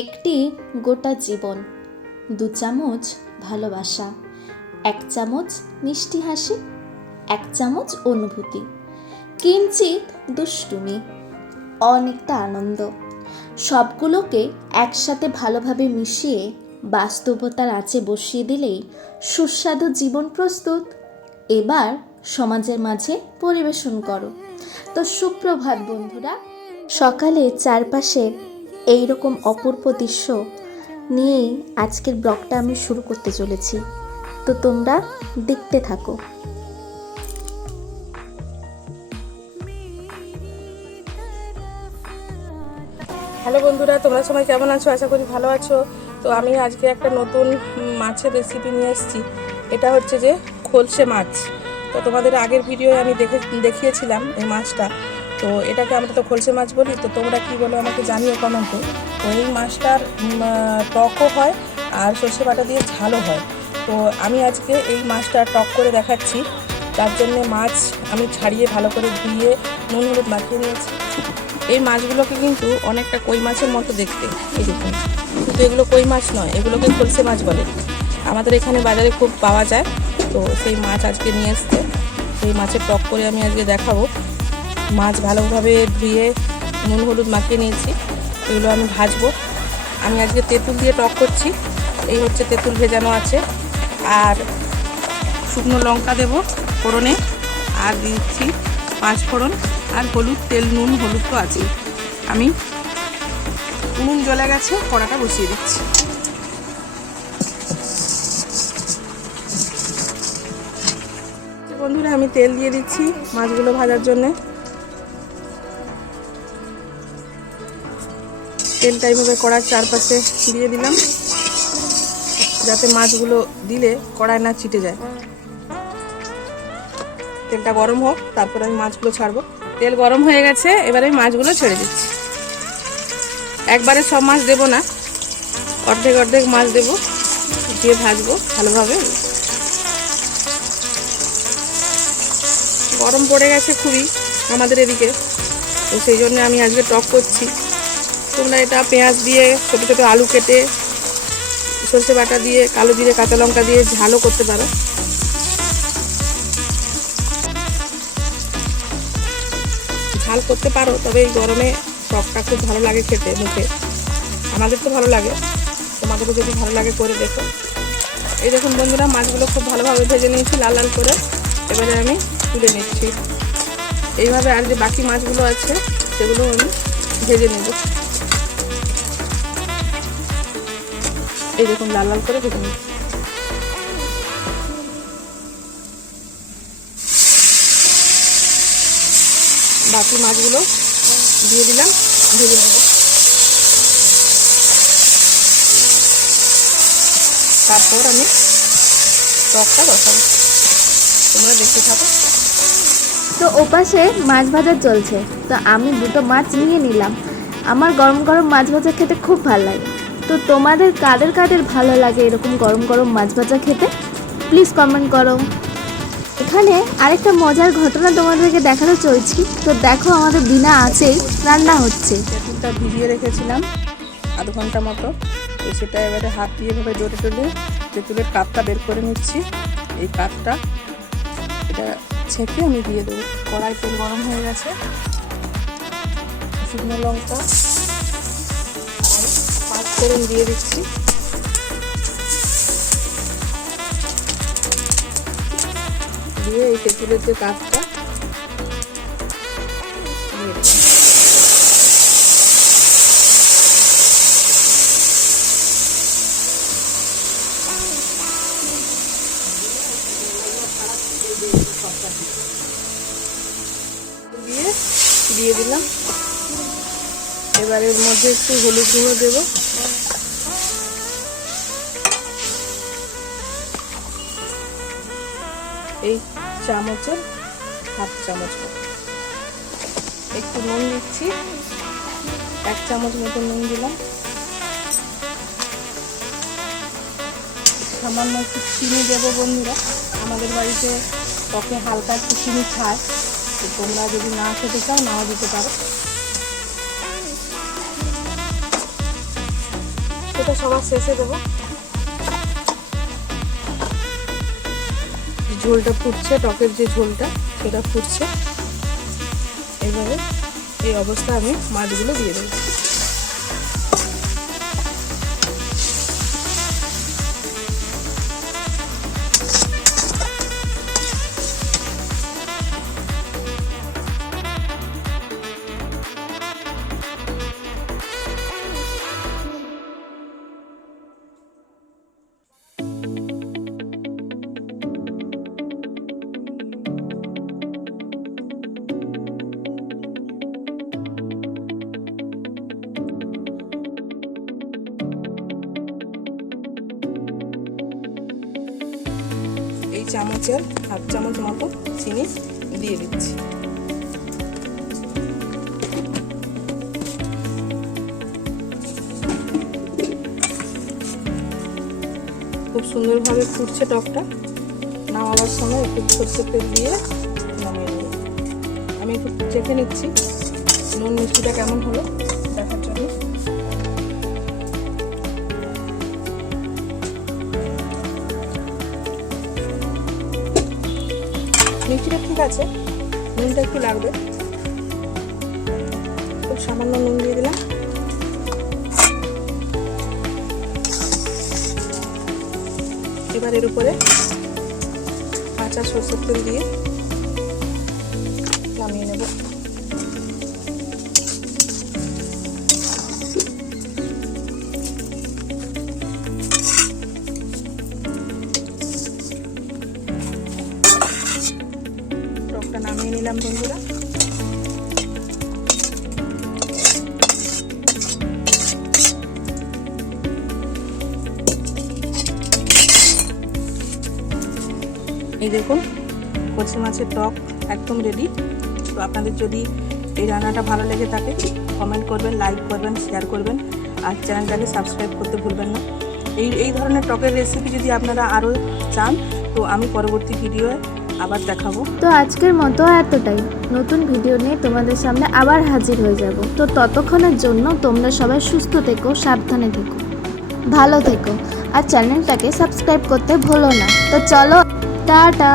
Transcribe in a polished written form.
একটি গোটা জীবন, 2 চামচ ভালোবাসা, 1 চামচ মিষ্টি হাসি, 1 চামচ অনুভূতি, কিঞ্চিত দুষ্টুমি, অনেকটা আনন্দ, সবগুলোকে একসাথে ভালোভাবে মিশিয়ে বাস্তবতার আঁচে বসিয়ে দিলেই সুস্বাদু জীবন প্রস্তুত। এবার সমাজের মাঝে পরিবেশন করো। তো সুপ্রভাত বন্ধুরা, সকালে চারপাশে এইরকম অপূর্ব দৃশ্য নিয়েই আজকের ব্লগটা আমি শুরু করতে চলেছি। তো তোমরা দেখতে থাকো। হ্যালো বন্ধুরা, তোমরা সবাই কেমন আছো? আশা করি ভালো আছো। তো আমি আজকে একটা নতুন মাছের রেসিপি নিয়ে এসেছি। এটা হচ্ছে যে খলসে মাছ। তো তোমাদের আগের ভিডিও আমি দেখিয়েছিলাম এই মাছটা। তো এটাকে আমরা তো খলসে মাছ বলি, তো তোমরা কি বলো আমাকে জানিও কমেন্টে। তো এই মাছটার টকও হয় আর সর্ষে বাটা দিয়ে ঝালও হয়। তো আমি আজকে এই মাছটা টক করে দেখাচ্ছি। তার জন্যে মাছ আমি ছাড়িয়ে ভালো করে ধুয়ে নুন হলুদ মাখিয়ে নিয়েছি। এই মাছগুলোকে কিন্তু অনেকটা কই মাছের মতো দেখতে, এই দেখুন। কিন্তু এগুলো কই মাছ নয়, এগুলোকে খলসে মাছ বলে। আমাদের এখানে বাজারে খুব পাওয়া যায়। তো সেই মাছ আজকে নিয়ে এসছে, সেই মাছের টক করে আমি আজকে দেখাবো। মাছ ভালোভাবে ধুয়ে নুন হলুদ মাখিয়ে নিয়েছি, এগুলো আমি ভাজবো। আমি আজকে তেঁতুল দিয়ে টক করছি। এই হচ্ছে তেঁতুল ভেজানো আছে, আর শুকনো লঙ্কা দেবো ফোড়নে, আর দিচ্ছি 5 ফোড়ন, আর হলুদ, তেল, নুন, হলুদ তো আছেই। আমি নুন জ্বলে গেছে, কড়াটা বসিয়ে দিচ্ছি। বন্ধুরা, আমি তেল দিয়ে দিচ্ছি মাছগুলো ভাজার জন্য। তেলটা এইভাবে কড়ার চারপাশে দিয়ে দিলাম, যাতে মাছগুলো দিলে কড়ায় না ছিটে যায়। তেলটা গরম হোক, তারপর আমি মাছগুলো ছাড়বো। তেল গরম হয়ে গেছে, এবারে আমি মাছগুলো ছেড়ে দিচ্ছি। একবারে সব মাছ দেবো না, অর্ধেক অর্ধেক মাছ দেবো, দিয়ে ভাজবো ভালোভাবে। গরম পড়ে গেছে খুবই আমাদের এদিকে, তো সেই জন্য আমি আজকে টক করছি। তোমরা এটা পেঁয়াজ দিয়ে, ছোটো ছোটো আলু কেটে, সর্ষে বাটা দিয়ে, কালো জিরে কাঁচা লঙ্কা দিয়ে ঝালও করতে পারো। ঝাল করতে পারো, তবে এই গরমে টকটা খুব ভালো লাগে খেতে মুখে। আমাদের তো ভালো লাগে, তোমাদেরও যদি ভালো লাগে করে দেখো। এই দেখুন বন্ধুরা, মাছগুলো খুব ভালোভাবে ভেজে নিয়েছি লাল লাল করে। এবারে আমি তুলে নিচ্ছি। এইভাবে আর যে বাকি মাছগুলো আছে সেগুলো আমি ভেজে নেব। এই দেখুন লাল লাল করে ভেজে নিচ্ছি। বাকি মাছগুলো দিয়ে দিলাম, ভেজে নেব। তারপর আমি টকটা বসাবো, তোমরা দেখতে থাকো। তো ওপাশে মাছ ভাজা চলছে, তো আমি 2টো মাছ নিয়ে নিলাম। আমার গরম গরম মাছ ভাজা খেতে খুব ভালো লাগে। তো তোমাদের কাদের কাদের ভালো লাগে এরকম গরম গরম মাছ ভাজা খেতে, প্লিজ কমেন্ট করো। এখানে আরেকটা মজার ঘটনা তোমাদেরকে দেখাতে চলছি। তো দেখো, আমাদের বিনা আঁচেই রান্না হচ্ছে। তেঁতুলটা ভিজিয়ে রেখেছিলাম আধ ঘন্টা মতো, তো সেটা এবারে হাত দিয়ে এভাবে ডলে ডলে তেঁতুলের কাপটা বের করে নিচ্ছি। এই কাপটা এটা ছেঁকে আমি দিয়ে দেবো। কড়াই তেল গরম হয়ে গেছে, শুকনো লঙ্কা আর 5 ফোড়ন দিয়ে দিচ্ছি। দিয়ে এই তেঁতুলের যে কাপটা দিয়ে দিচ্ছি। দিয়ে দিলাম। এবার এর মধ্যে একটু হলুদ গুঁড়ো দেব, এই চামচের 1/2 চামচ মতো। একটু নুন দিচ্ছি, 1 চামচ মতো নুন দিলাম। সামান্য একটু চিনি দেবো বন্ধুরা। আমাদের বাড়িতে টকে হালকা একটু চিনি খায়, তো তোমরা যদি না খেতে চাও নাও দিতে পারো। বাকিটা সবার শেষে দেবো। ঝোলটা ফুটছে, টকের যে ঝোলটা সেটা ফুটছে। এইভাবে এই অবস্থায় আমি মাছগুলো দিয়ে দেবো। এই চামচের হাফ চামচ মতো চিনি দিয়ে দিচ্ছি। খুব সুন্দরভাবে ফুটছে টকটা। নামাবার সময় একটু সরষের তেল দিয়ে নামিয়ে নেব। আমি একটু চেখে নিচ্ছি নুন মিষ্টিটা কেমন হলো দেখার জন্য। মিষ্টিটা ঠিক আছে, নুনটা একটু লাগবে। খুব সামান্য নুন দিয়ে দিলাম। এবার এর উপরে কাঁচা সরষের তেল দিয়ে নামিয়ে নেব। টকটা নামিয়ে নিলাম বন্ধুরা। এই দেখুন কচি মাছের টক একদম রেডি। তো আপনাদের যদি এই রান্নাটা ভালো লেগে থাকে কমেন্ট করবেন, লাইক করবেন, শেয়ার করবেন আর চ্যানেলটাকে সাবস্ক্রাইব করতে ভুলবেন না। এই ধরনের টকের রেসিপি যদি আপনারা আরও চান তো আমি পরবর্তী ভিডিওয়ে আবার দেখাবো। তো আজকের মতো এতটাই। নতুন ভিডিও নিয়ে তোমাদের সামনে আবার হাজির হয়ে যাব। তো ততক্ষণের জন্য তোমরা সবাই সুস্থ থেকো, সাবধানে থেকো, ভালো থেকো আর চ্যানেলটাকে সাবস্ক্রাইব করতে ভুলো না। তো চলো, টাটা।